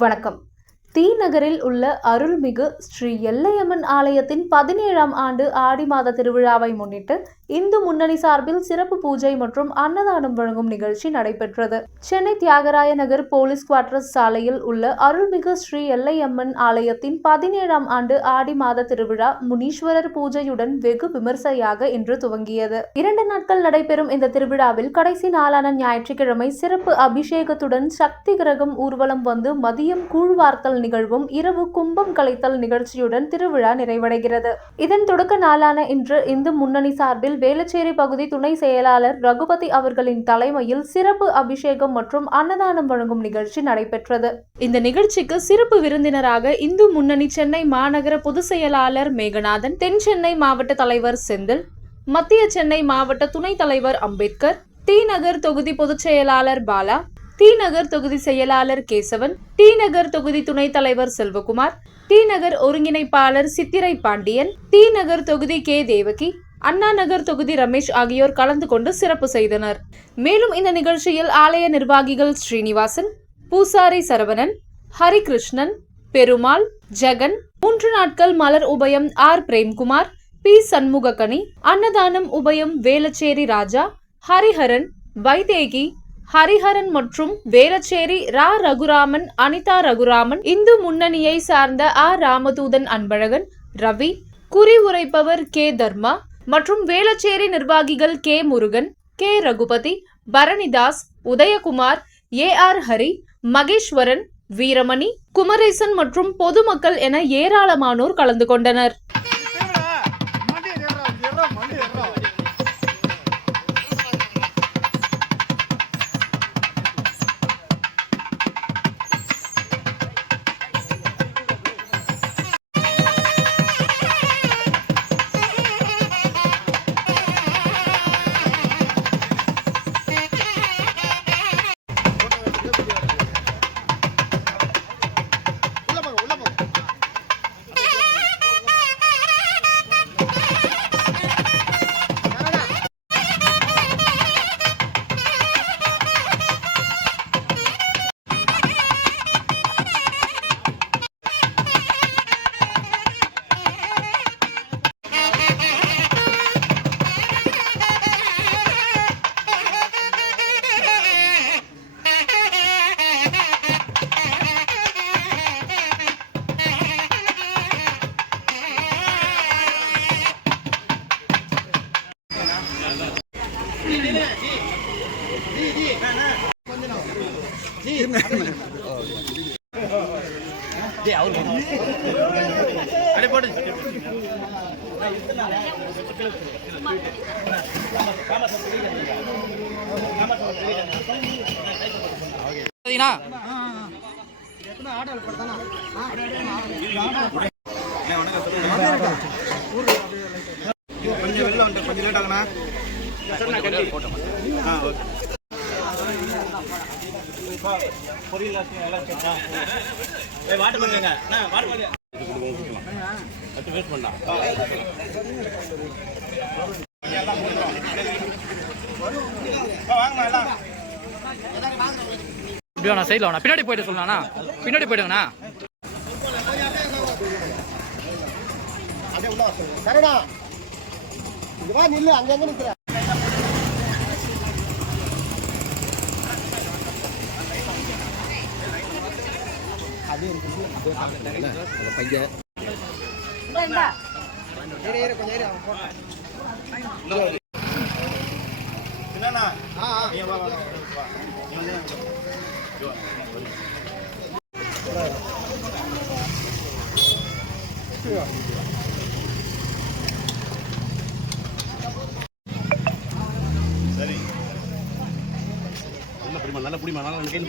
வணக்கம். தீ நகரில் உள்ள அருள்மிகு ஸ்ரீ எல்லையம்மன் ஆலயத்தின் பதினேழாம் ஆண்டு ஆடி மாத திருவிழாவை முன்னிட்டு இந்து முன்னணி சார்பில் சிறப்பு பூஜை மற்றும் அன்னதானம் வழங்கும் நிகழ்ச்சி நடைபெற்றது. சென்னை தியாகராய நகர் போலீஸ் குவார்டர்ஸ் சாலையில் உள்ள அருள்மிகு ஸ்ரீ எல்லையம்மன் ஆலயத்தின் பதினேழாம் ஆண்டு ஆடி மாத திருவிழா முனீஸ்வரர் பூஜையுடன் வெகு விமர்சையாக இன்று துவங்கியது. இரண்டு நாட்கள் நடைபெறும் இந்த திருவிழாவில் கடைசி நாளான ஞாயிற்றுக்கிழமை சிறப்பு அபிஷேகத்துடன் சக்தி கிரகம் ஊர்வலம் வந்து மதியம் கூழ்வார்த்தல் நிகழ்வும் இரவு கும்பம் கலைத்தல் நிகழ்ச்சியுடன் திருவிழா நிறைவடைகிறது. இதன் தொடக்க நாளான இன்று இந்து முன்னணி சார்பில் வேளச்சேரி பகுதி துணை செயலாளர் ரகுபதி அவர்களின் தலைமையில் சிறப்பு அபிஷேகம் மற்றும் அன்னதானம் வழங்கும் நிகழ்ச்சி நடைபெற்றது. இந்த நிகழ்ச்சிக்கு சிறப்பு விருந்தினராக இந்து முன்னணி சென்னை மாநகர பொதுச் செயலாளர் மேகநாதன் தென் சென்னை மாவட்ட தலைவர் செந்தில் மத்திய சென்னை மாவட்ட துணைத் தலைவர் அம்பேத்கர் டி நகர் தொகுதி பொதுச் செயலாளர் பாலா டி நகர் தொகுதி செயலாளர் கேசவன் டி நகர் தொகுதி துணைத் தலைவர் செல்வகுமார் டி நகர் ஒருங்கிணைப்பாளர் சித்திரை பாண்டியன் டி நகர் தொகுதி கே. தேவகி அண்ணா நகர் தொகுதி ரமேஷ் ஆகியோர் கலந்து கொண்டு சிறப்பு செய்தனர். மேலும் இந்த நிகழ்ச்சியில் ஆலய நிர்வாகிகள் ஸ்ரீனிவாசன் பூசாரி சரவணன் ஹரிகிருஷ்ணன் பெருமாள் ஜெகன் மூன்று நாட்கள் மலர் உபயம் ஆர். பிரேம்குமார் பி. சண்முககனி அன்னதானம் உபயம் வேலச்சேரி ராஜா ஹரிஹரன் வைதேகி ஹரிஹரன் மற்றும் வேலச்சேரி ரா. ரகுராமன் அனிதா ரகுராமன் இந்து முன்னணியை சார்ந்த ஆர் ராமதூதன் அன்பழகன் ரவி குறி உரைப்பவர் கே. தர்மா மற்றும் வேளச்சேரி நிர்வாகிகள் K Murugan K Ragupathi Baranidas Udayakumar A R Hari Maheswaran Veeramani Kumaresan மற்றும் பொதுமக்கள் என ஏராளமானோர் கலந்து கொண்டனர். சரிங்களா கொஞ்சம் வெளில வந்து கொஞ்சம் லேட் ஆகுண்ணா ஆ ஓகே. வாங்கண்ணா எல்லாம் சைடில் பின்னாடி போயிட்டு சொல்லலாம்ண்ணா பின்னாடி போயிடுங்கண்ணா அப்படியே இது வா நில்லு. அங்க எங்க நிக்கிற என்னண்ணா சரி. நல்ல பிடிமா நல்ல பிடிமா நல்லா எனக்கு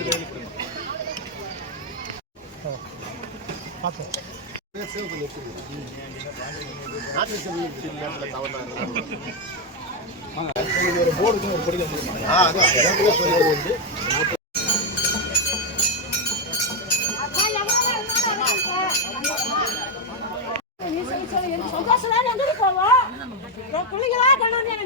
சந்தோஷம் எங்க போவோம் என் பிள்ளைங்களா கொண்டு வந்து என்னை